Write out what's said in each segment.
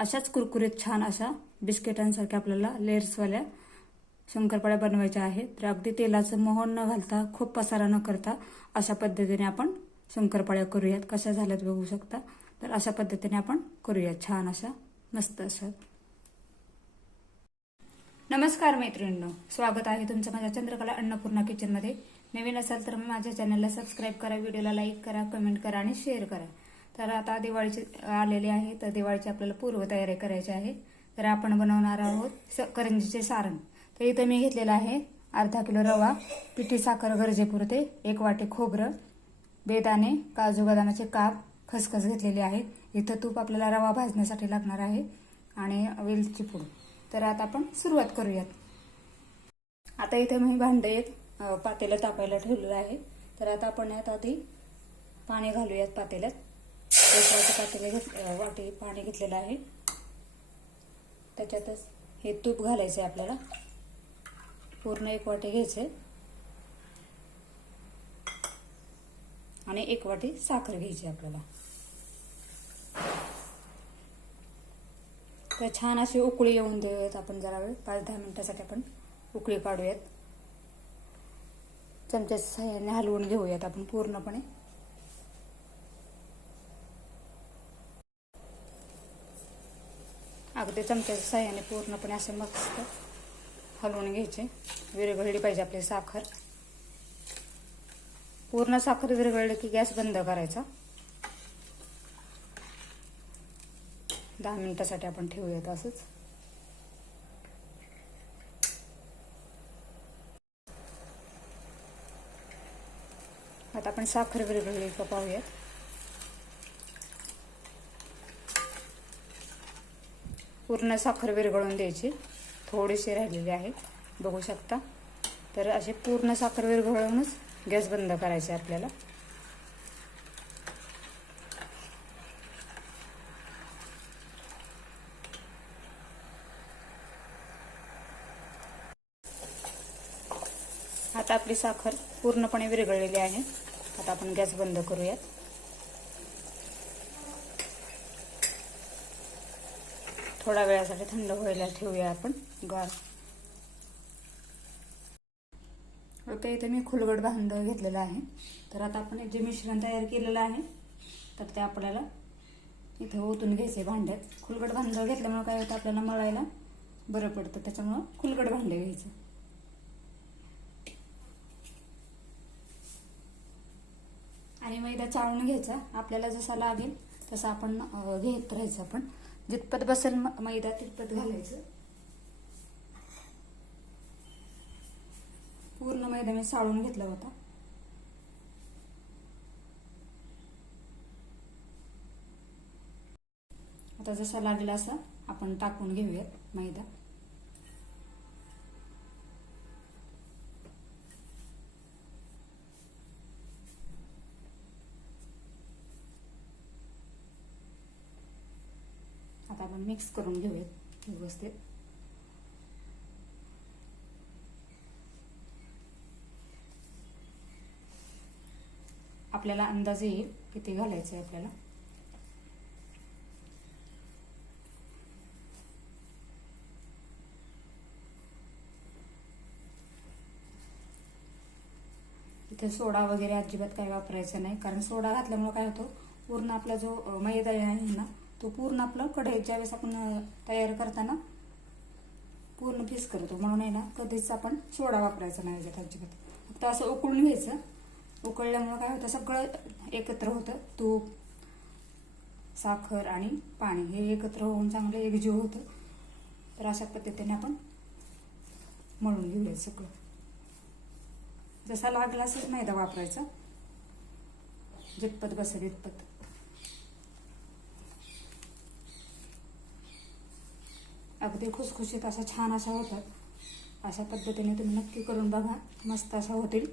अशाच कुरकुरीत छान अशा बिस्किटांसारख्या आपल्याला लेअर्सवाल्या शंकरपाळ्या बनवायच्या आहेत. तर अगदी तेलाचं मोहन न घालता खूप पसारा न करता अशा पद्धतीने आपण शंकरपाळ्या करूयात. कशा झाल्यात बघू शकता? तर अशा पद्धतीने आपण करूयात. छान अशा मस्त अशा. नमस्कार मैत्रिणींनो. स्वागत आहे तुमचं माझ्या चंद्रकला अन्नपूर्णा किचनमध्ये नवीन असाल तर माझ्या चॅनलला सबस्क्राईब करा व्हिडिओला लाईक करा कमेंट करा आणि शेअर करा. तर आता दिवाळीचे आलेले आहे तर दिवाळीची आपल्याला पूर्वतयारी करायची आहे. तर आपण बनवणार आहोत स करंजीचे सारण. तर इथं मी घेतलेलं आहे अर्धा किलो रवा पिठी साखर गरजेपुरते एक वाटी खोबरं बेदाणे काजू बदामाचे काप खसखस घेतलेले आहेत. इथं तूप आपल्याला रवा भाजण्यासाठी लागणार आहे आणि वेलची पूड. तर आता आपण सुरुवात करूयात. आता इथं मी भांडे पातेलं तापायला ठेवलेलं आहे. तर आता आपण यात आधी पाणी घालूयात पातेल्यात. एक पातेले घेत वाटी पाणी घेतलेलं आहे. त्याच्यातच हे तूप घालायचं आहे आपल्याला. पूर्ण एक वाटी घ्यायचे आणि एक वाटी साखर घ्यायची आपल्याला. तर छान अशी उकळी येऊन देऊयात आपण जरा वेळ. पाच दहा मिनिटासाठी आपण उकळी काढूयात. चमच्याच्या सहाय्याने हलवून घेऊयात आपण पूर्णपणे. अगदी चमच्याच्या सहाय्याने पूर्णपणे असे मस्त हलवून घ्यायचे. विरघळली पाहिजे आपली साखर. पूर्ण साखर विरघळली की गॅस बंद करायचा. दहा मिनिटासाठी आपण ठेवूयात असंच. आता आपण साखर विरघळली का पाहूयात. पूर्ण साखर विरघळून द्यायची. थोडीशी राहिलेली आहे. बघू शकता. तर असे पूर्ण साखर विरघळूनच गॅस बंद करायचे आपल्याला. आता आपली साखर पूर्णपणे विरघळलेली आहे. आता आपण गॅस बंद करूयात. थोडा वेळासाठी थंड व्हायला ठेवूया आपण. गार. आता इथे मी खुलगड बांध घेतलेला आहे. तर आता आपण जे मिश्रण तयार केलेलं आहे तर ते आपल्याला इथे ओतून घ्यायचे भांड्यात. खुलगड भांड घेतल्यामुळे काय होतं आपल्याला मळायला बरं पडतं. त्याच्यामुळं खुलगड भांडे घ्यायचं. आणि मैदा चाळून घ्यायचा. आपल्याला जसा लागेल तसं आपण घेत राहायचं आपण. जितपत बसेल मैदा तितपत घालायचं. पूर्ण मैदा मी चाळून घेतला होता. आता जसा लागेल असा आपण टाकून घेऊयात मैदा. आपण मिक्स करून घेऊयात व्यवस्थित. आपल्याला अंदाज येईल किती घालायचं आहे आपल्याला? इथे सोडा वगैरे अजिबात काही वापरायचं नाही. कारण सोडा घातल्यामुळे काय होतो पूर्ण आपला जो मैदा आहे ना तो पूर्ण आपलं कढईत ज्यावेळेस आपण तयार करताना पूर्ण फिस करतो. म्हणून आहे ना कधीच आपण सोडा वापरायचा नाही याच्यात अजिबात. फक्त असं उकळून घ्यायचं. उकळल्यामुळं काय होतं सगळं एकत्र होतं. तूप साखर आणि पाणी हे एकत्र होऊन चांगलं एकजीव होतं. तर अशा पद्धतीने आपण मळून घेऊया सगळं. जसा लागला असंच मैदा वापरायचा. जितपत बसेल इतपत अगदी खुसखुशीत असा छान असा होतात अशा पद्धतीने तुम्ही नक्की करून बघा. मस्त असा होतील.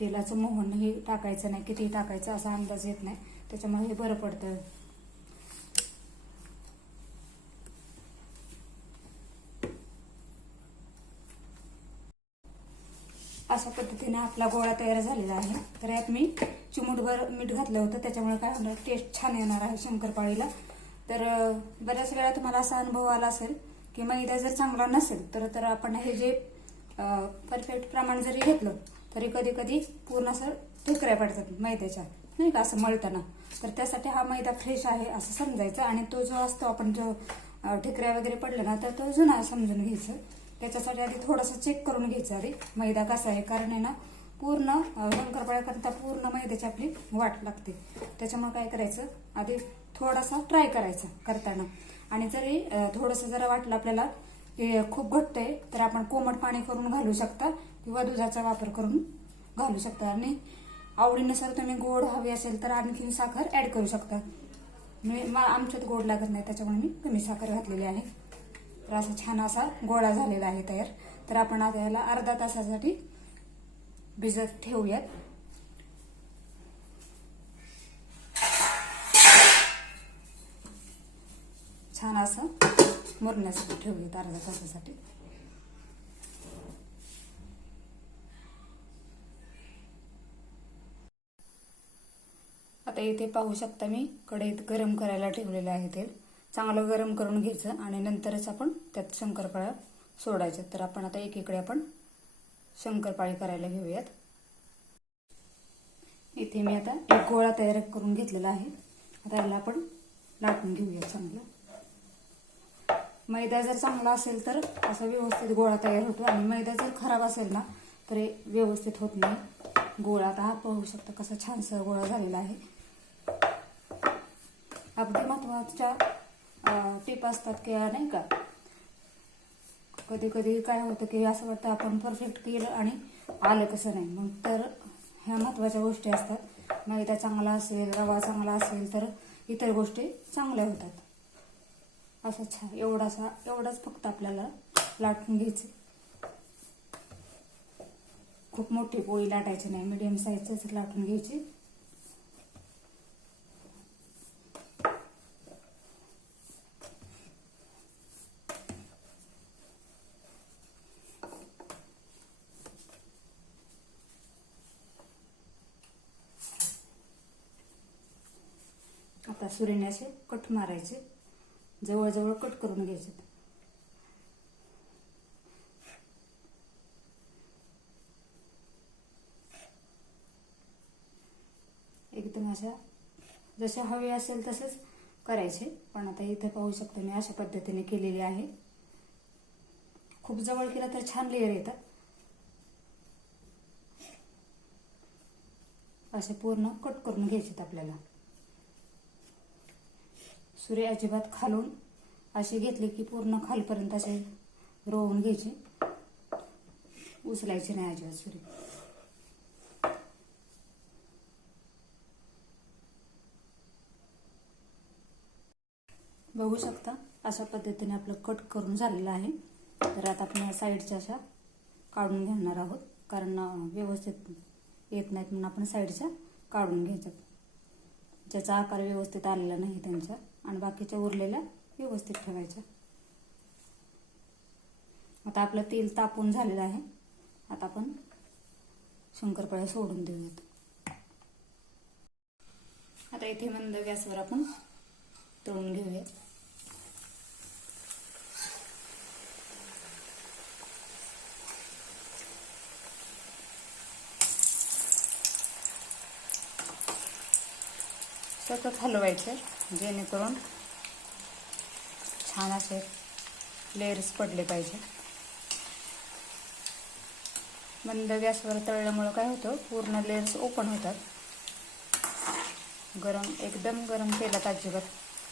तेलाचं मोहन हे टाकायचं नाही. किती टाकायचं असा अंदाज येत नाही. त्याच्यामुळे हे बरं पडतं. अशा पद्धतीने आपला गोळा तयार झालेला आहे. तर यात मी चिमूटभर मीठ घातलं होतं. त्याच्यामुळे काय होणार टेस्ट छान येणार आहे शंकरपाळीला. तर बऱ्याच वेळा तुम्हाला असा अनुभव आला असेल की मैदा जर चांगला नसेल तर तर आपण हे जे परफेक्ट प्रमाण जरी घेतलं तरी कधी कधी पूर्ण असं ठिकऱ्या पडतात मैद्याच्या. नाही का? असं मळताना. तर त्यासाठी हा मैदा फ्रेश आहे असं समजायचं. आणि तो जो असतो आपण जो ठिकऱ्या वगैरे पडलं ना तर तो जुना समजून घ्यायचं. त्याच्यासाठी आधी थोडंसं चेक करून घ्यायचं आधी. मैदा कसा आहे? कारण आहे ना पूर्ण अं, करता पूर्ण मैद्याची आपली वाट लागते. त्याच्यामुळे काय करायचं? आधी थोडासा ट्राय करायचा करताना. आणि जरी थोडंसं जरा वाटलं आपल्याला की खूप घट्ट आहे तर आपण कोमट पाणी करून घालू शकता किंवा दुधाचा वापर करून घालू शकता. आणि आवडीनुसार तुम्ही गोड हवी असेल तर आणखीन साखर ऍड करू शकता. मी मा- आमच्यात गोड लागत नाही त्याच्यामुळे मी कमी साखर घातलेली आहे. तर असा छान असा गोळा झालेला आहे तयार. तर आपण आता याला अर्धा तासासाठी भिजत ठेवूयात. छान असं मुरण्यासाठी ठेवूयात अर्धा तासासाठी. आता इथे पाहू शकता मी कढईत गरम करायला ठेवलेलं आहे तेल. चांगलं गरम करून घ्यायचं आणि नंतरच आपण त्यात शंकरपाळ्या सोडायच्या. तर आपण आता एकीकडे आपण शंकरपाळी करायला घेऊयात. इथे मी आता एक गोळा तयार करून घेतलेला आहे. आता याला आपण लाटून घेऊया चांगला. मैदा जर चांगला असेल तर असा व्यवस्थित गोळा तयार होतो आणि मैदा जर खराब असेल ना तर हे व्यवस्थित होत नाही. गोळा आता हा पाहू शकता कसा छानसर गोळा झालेला आहे. अगदी महत्त्वाच्या टीप असतात किंवा नाही का? कधी कधी काय होतं की असं वाटतं आपण परफेक्ट केलं आणि आलं कसं नाही. मग तर ह्या महत्त्वाच्या गोष्टी असतात. मैदा चांगला असेल रवा चांगला असेल तर इतर गोष्टी चांगल्या होतात. असं छान एवढासा एवढाच फक्त आपल्याला लाटून घ्यायचं. खूप मोठी पोळी लाटायची नाही. मिडियम साईजच लाटून घ्यायची. आता सुरेने असे कट मारायचे. जवळजवळ कट करून घ्यायचे. एकदम अशा जसे हवे असेल तसेच करायचे. पण आता इथे पाहू शकता मी अशा पद्धतीने केलेली आहे. खूप जवळ केलं तर छान लेअर येतात. असे पूर्ण कट करून घ्यायचे आपल्याला. सुरे अजिबात खालून अशी घेतली की पूर्ण खालपर्यंत असे रोवून घ्यायचे. उचलायचे नाही अजिबात सुरी. बघू शकता अशा पद्धतीने आपलं कट करून झालेलं आहे. तर आता आपण या साईडच्या अशा काढून घेणार आहोत. कारण व्यवस्थित येत नाहीत म्हणून आपण साईडच्या काढून घ्यायच्यात. ज्याचा आकार व्यवस्थित आलेला नाही त्यांच्या. आणि बाकीच्या उरलेल्या व्यवस्थित ठेवायच्या. आता आपलं तेल तापून झालेलं आहे. आता आपण शंकरपाळ्या सोडून देऊयात. आता इथे मंद गॅसवर आपण तळून घेऊयात. सतत हलवायचं. जेणेकरून छान असे लेअर्स पडले पाहिजे. मंद गॅसवर तळल्यामुळं काय होतं पूर्ण लेअर्स ओपन होतात. गरम एकदम गरम तेलात अजिबात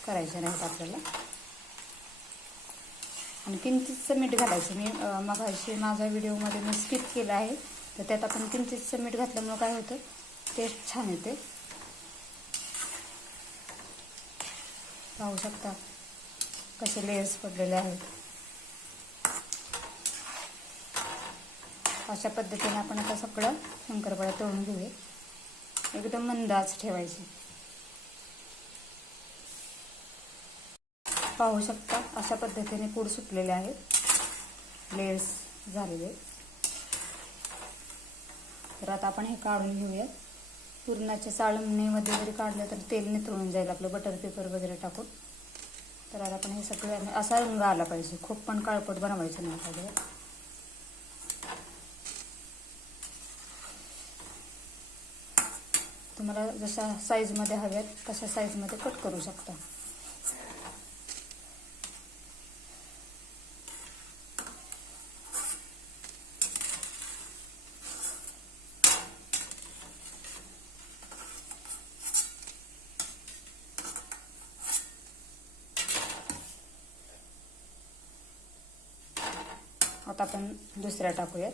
करायचं नाहीत आपल्याला. आणि किंचितचं मीठ घालायचं. मी अं, मगाशी माझ्या व्हिडिओमध्ये मी स्किप केलं आहे. तर त्यात आपण किंचितचं मीठ घातल्यामुळं काय होतं टेस्ट छान येते. पाहू शकता? कसे लेयर्स पडलेले आहेत? अशा पद्धतीने आपण आता सगळं शंकरपाळा तळून घेऊया. एकदम मंद आच ठेवायची. पाहू शकता अशा पद्धतीने पूड सुटलेले आहेत. लेयर्स झालेले तर आता आपण हे काढून घेऊया पुरणाच्या साळमणीमध्ये जरी काढलं तर तेल नितळून जाईल आपलं. बटर पेपर वगैरे टाकून. तर आता आपण हे सगळं असा रंग आला पाहिजे. खूप पण काळपट बनवायचं नाही पाहिजे तुम्हाला जशा साईजमध्ये हव्यात तशा साईजमध्ये कट करू शकता. आता आपण दुसऱ्या टाकूयात.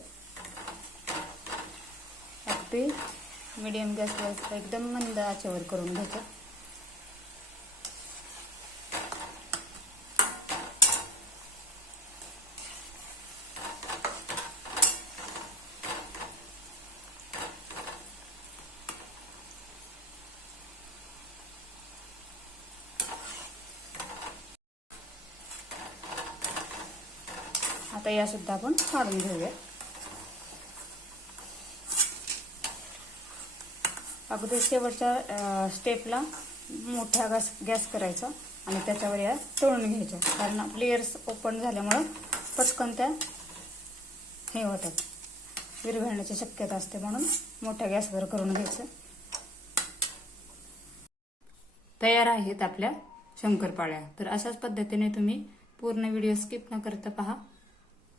अगदी मिडियम गॅसवर एकदम मंद आचेवर करून घ्यायचं. आता या सुद्धा आपण काढून घेऊया. अगोदर शेवटच्या स्टेपला मोठा गॅस गॅस करायचा आणि त्याच्यावर या तळून घ्यायच्या. कारण लेयर्स ओपन झाल्यामुळं पटकन त्या हे होतात. विरघळण्याची शक्यता असते म्हणून मोठ्या गॅसवर करून घ्यायचं. तयार आहेत आपल्या शंकरपाळ्या. तर अशाच पद्धतीने तुम्ही पूर्ण व्हिडिओ स्किप न करता पहा.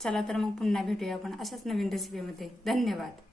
चला तर मग पुन्हा भेटूया आपण अशाच नवीन रेसिपीमध्ये धन्यवाद.